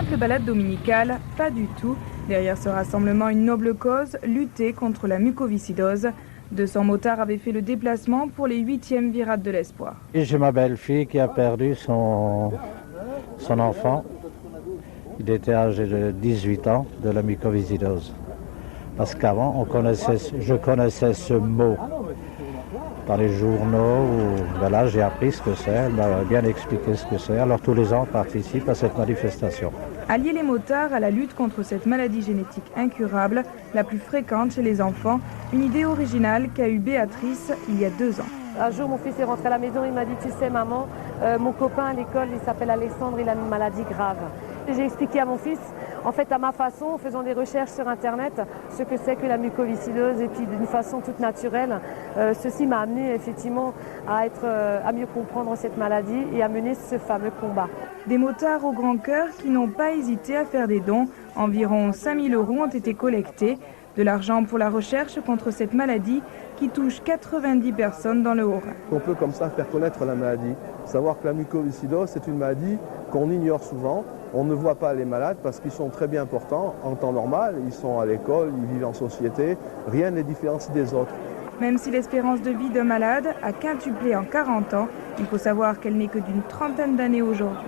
simple balade dominicale, pas du tout. Derrière ce rassemblement, une noble cause, lutter contre la mucoviscidose. 200 motards avaient fait le déplacement pour les 8e virades de l'espoir. J'ai ma belle-fille qui a perdu son enfant. Il était âgé de 18 ans de la mucoviscidose. Parce qu'avant, je connaissais ce mot dans les journaux. Là, j'ai appris ce que c'est. Elle m'a bien expliqué ce que c'est. Alors tous les ans, on participe à cette manifestation. Allier les motards à la lutte contre cette maladie génétique incurable, la plus fréquente chez les enfants, une idée originale qu'a eue Béatrice il y a 2 ans. Un jour, mon fils est rentré à la maison, il m'a dit, tu sais maman, mon copain à l'école, il s'appelle Alexandre, il a une maladie grave. J'ai expliqué à mon fils, en fait à ma façon, en faisant des recherches sur internet, ce que c'est que la mucoviscidose et puis d'une façon toute naturelle. Ceci m'a amené effectivement à mieux comprendre cette maladie et à mener ce fameux combat. Des motards au grand cœur qui n'ont pas hésité à faire des dons. Environ 5 000 € ont été collectés. De l'argent pour la recherche contre cette maladie qui touche 90 personnes dans le Haut-Rhin. On peut comme ça faire connaître la maladie. Savoir que la mucoviscidose, c'est une maladie qu'on ignore souvent. On ne voit pas les malades parce qu'ils sont très bien portants en temps normal. Ils sont à l'école, ils vivent en société. Rien n'est différencié des autres. Même si l'espérance de vie d'un malade a quintuplé en 40 ans, il faut savoir qu'elle n'est que d'une trentaine d'années aujourd'hui.